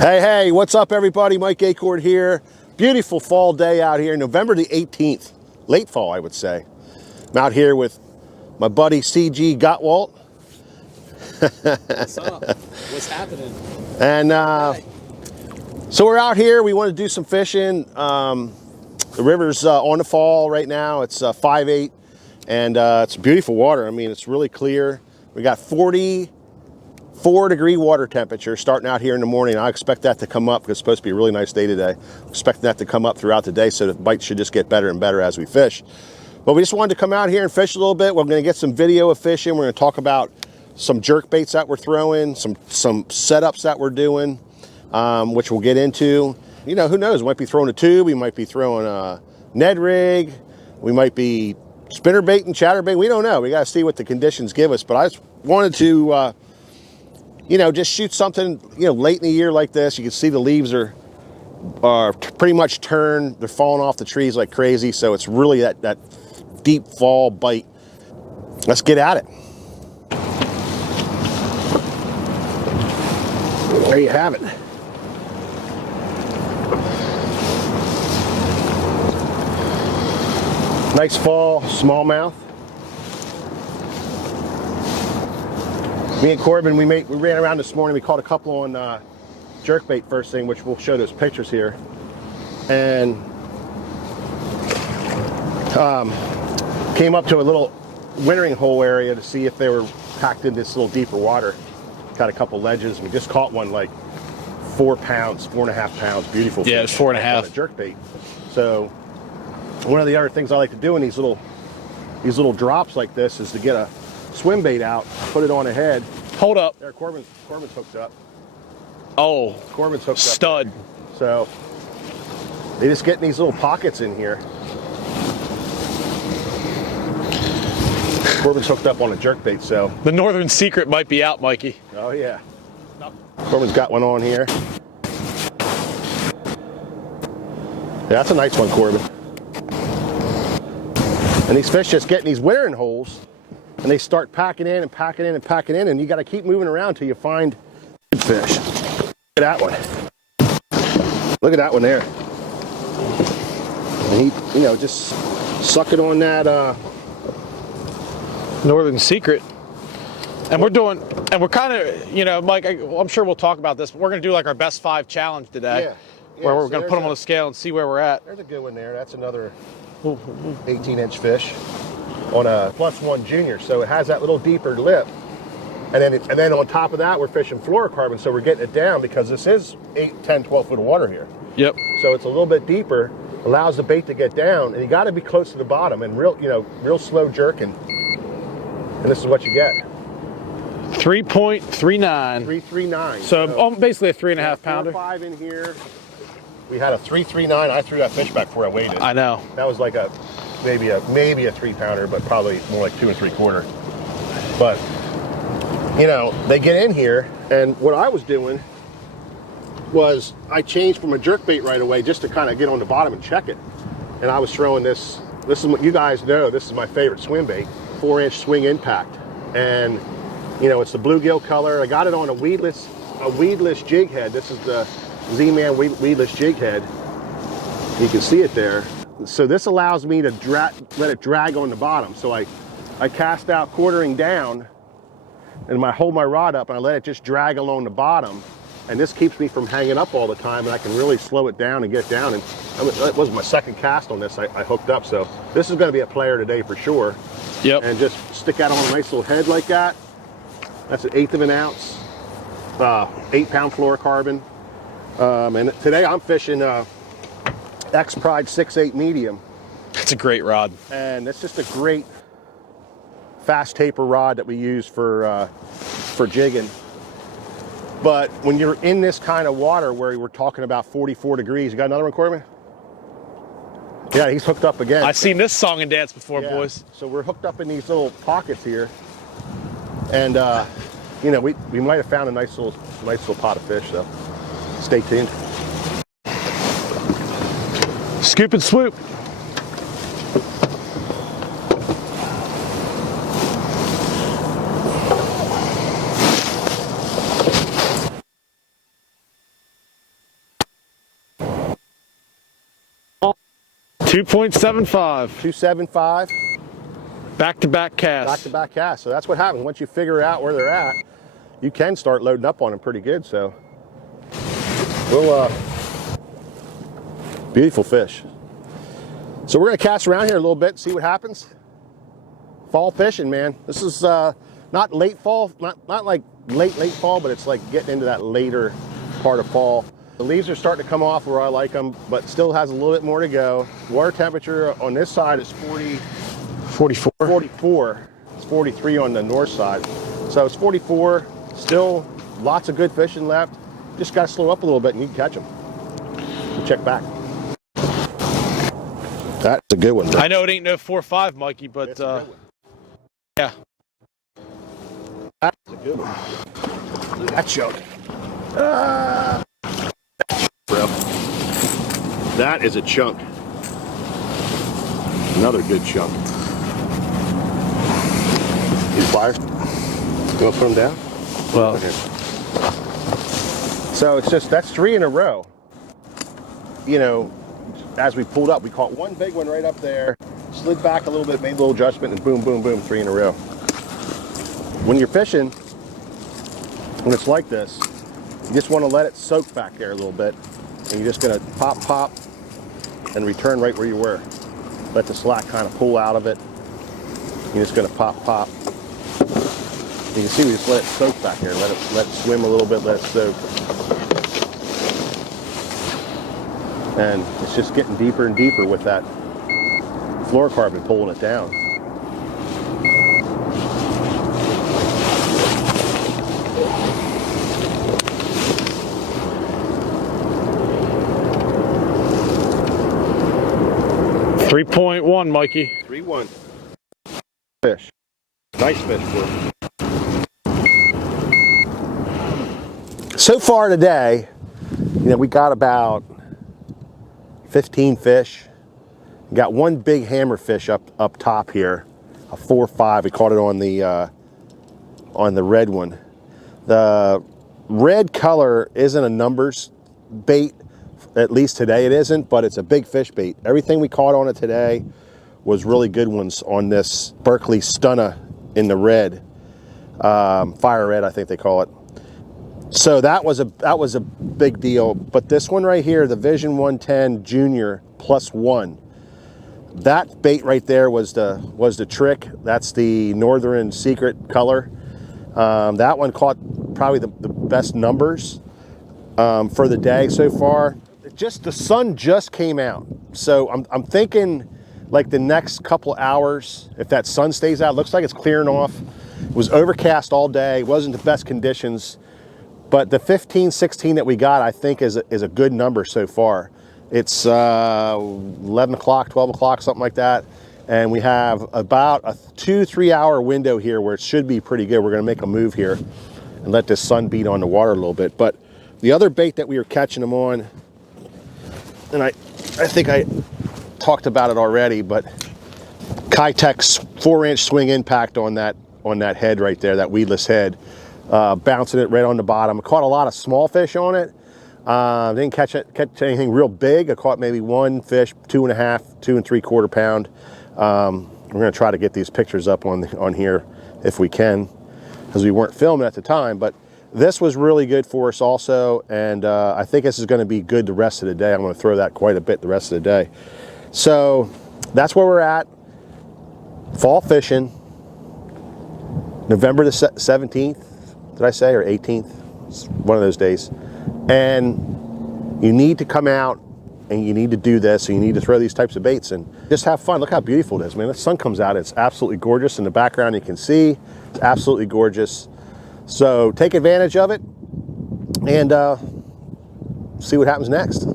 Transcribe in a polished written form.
Hey, what's up everybody? Mike Acord here. Beautiful fall day out here, November the 18th. Late fall, I would say. I'm out here with my buddy CG Gotwalt. What's up? What's happening? And so we're out here, we want to do some fishing. The river's on the fall right now. It's 5/8 and it's beautiful water. I mean, it's really clear. We got 44-degree water temperature starting out here in the morning. I expect that to come up because it's supposed to be a really nice day today. Expecting that to come up throughout the day, so the bites should just get better and better as we fish. But we just wanted to come out here and fish a little bit. We're going to get some video of fishing. We're going to talk about some jerk baits that we're throwing, some setups that we're doing, which we'll get into. You know, who knows? We might be throwing a tube. We might be throwing a Ned rig. We might be spinner bait and chatter bait. We don't know. We got to see what the conditions give us. But I just wanted to, you know, just shoot something, you know, late in the year like this. You can see the leaves are pretty much turned. They're falling off the trees like crazy. So it's really that deep fall bite. Let's get at it. There you have it. Nice fall smallmouth. Me and Corbin, we ran around this morning. We caught a couple on jerkbait first thing, which we'll show those pictures here. And came up to a little wintering hole area to see if they were packed in this little deeper water. Got a couple ledges. We just caught one like 4 pounds, 4.5 pounds. Beautiful fish. Yeah, it's 4.5. Jerkbait. So one of the other things I like to do in these little drops like this is to get a Swimbait out, put it on a head. Hold up. There, Corbin's hooked up. Oh, Corbin's hooked stud. up. So they just get in these little pockets in here. Corbin's hooked up on a jerkbait, so. The Northern Secret might be out, Mikey. Oh yeah. No. Corbin's got one on here. Yeah, that's a nice one, Corbin. And these fish just get in these wintering holes, and they start packing in and packing in and packing in, and you got to keep moving around till you find good fish. Look at that one. Look at that one there. And he, you know, just sucking on that Northern Secret. And we're kind of, you know, Mike, I'm sure we'll talk about this, but we're going to do like our best 5 challenge today. Yeah, where we're going to put them on the scale and see where we're at. There's a good one there. That's another 18-inch fish on a +1 junior. So it has that little deeper lip. And then on top of that, we're fishing fluorocarbon, so we're getting it down because this is 8, 10, 12 foot of water here. Yep. So it's a little bit deeper, allows the bait to get down, and you got to be close to the bottom and real slow jerking. And this is what you get. 3.39. 339. So basically a 3.5 pounder. 4.5 in here. We had a 339. I threw that fish back before I weighed it. I know. That was like maybe a 3 pounder, but probably more like 2 3/4. But you know, they get in here, and what I was doing was I changed from a jerkbait right away just to kind of get on the bottom and check it. And I was throwing this. This is what you guys know. This is my favorite swim bait, 4-inch swing impact, and you know it's the bluegill color. I got it on a weedless jig head. This is the Z-Man weedless jig head. You can see it there. So this allows me to let it drag on the bottom. So I cast out quartering down, and I hold my rod up and I let it just drag along the bottom. And this keeps me from hanging up all the time, and I can really slow it down and get down. And it was my second cast on this. I hooked up, so this is going to be a player today for sure. Yep. And just stick out on a nice little head like that. That's 1/8 of an ounce, 8-pound fluorocarbon. And today I'm fishing X-Pride 6/8 medium. It's a great rod. And it's just a great fast taper rod that we use for jigging. But when you're in this kind of water where we're talking about 44 degrees, you got another one, Corbin? Yeah, he's hooked up again. I've seen this song and dance before, yeah. boys. So we're hooked up in these little pockets here. And, you know, we might have found a nice little pot of fish, so stay tuned. Scoop and swoop. 2.75. 275. Back-to-back cast. Back-to-back cast. So that's what happens. Once you figure out where they're at, you can start loading up on them pretty good. So we'll, beautiful fish. So we're gonna cast around here a little bit and see what happens. Fall fishing, man. This is not late fall, not like late fall, but it's like getting into that later part of fall. The leaves are starting to come off where I like them, but still has a little bit more to go. Water temperature on this side is 44. It's 43 on the north side. So it's 44, still lots of good fishing left. Just got to slow up a little bit and you can catch them. Check back. That's a good one, bro. I know it ain't no 4.5, Mikey, but yeah. That's a good one. Look at that choke. Bro. That is a chunk. Another good chunk. These pliers. You want to put them down? Well, okay. So it's just, that's 3 in a row. You know, as we pulled up, we caught one big one right up there, slid back a little bit, made a little adjustment, and boom, boom, boom, 3 in a row. When you're fishing, when it's like this, you just want to let it soak back there a little bit, and you're just going to pop, and return right where you were. Let the slack kind of pull out of it. You're just going to pop. You can see we just let it soak back there, let it swim a little bit, let it soak. And it's just getting deeper and deeper with that fluorocarbon pulling it down. .3.1, Mikey. 3-1. Fish. Nice fish, bro. So far today, you know, we got about 15 fish. We got one big hammerfish up top here, a 4.5. We caught it on the red one. The red color isn't a numbers bait, at least today it isn't, but it's a big fish bait. Everything we caught on it today was really good ones on this Berkeley Stunna in the red, fire red I think they call it. So that was a big deal. But this one right here, the Vision 110 Junior +1, that bait right there was the trick. That's the Northern Secret color. That one caught probably the best numbers for the day so far. The sun just came out, so I'm thinking like the next couple hours, if that sun stays out, looks like it's clearing off. It was overcast all day. It wasn't the best conditions. But the 15, 16 that we got, I think is a good number so far. It's 11 o'clock, 12 o'clock, something like that. And we have about a 2-3 hour window here where it should be pretty good. We're gonna make a move here and let this sun beat on the water a little bit. But the other bait that we were catching them on, and I think I talked about it already, but Kitech's 4-inch swing impact on that head right there, that weedless head. Bouncing it right on the bottom. I caught a lot of small fish on it. Didn't catch anything real big. I caught maybe one fish, 2.5, 2 3/4 pound. We're gonna try to get these pictures up on here if we can, because we weren't filming at the time. But this was really good for us also, and I think this is gonna be good the rest of the day. I'm gonna throw that quite a bit the rest of the day. So that's where we're at. Fall fishing, November the 17th. Did I say, or 18th? It's one of those days. And you need to come out and you need to do this, and you need to throw these types of baits and just have fun. Look how beautiful it is, man. The sun comes out, it's absolutely gorgeous. In the background you can see, it's absolutely gorgeous. So take advantage of it and see what happens next.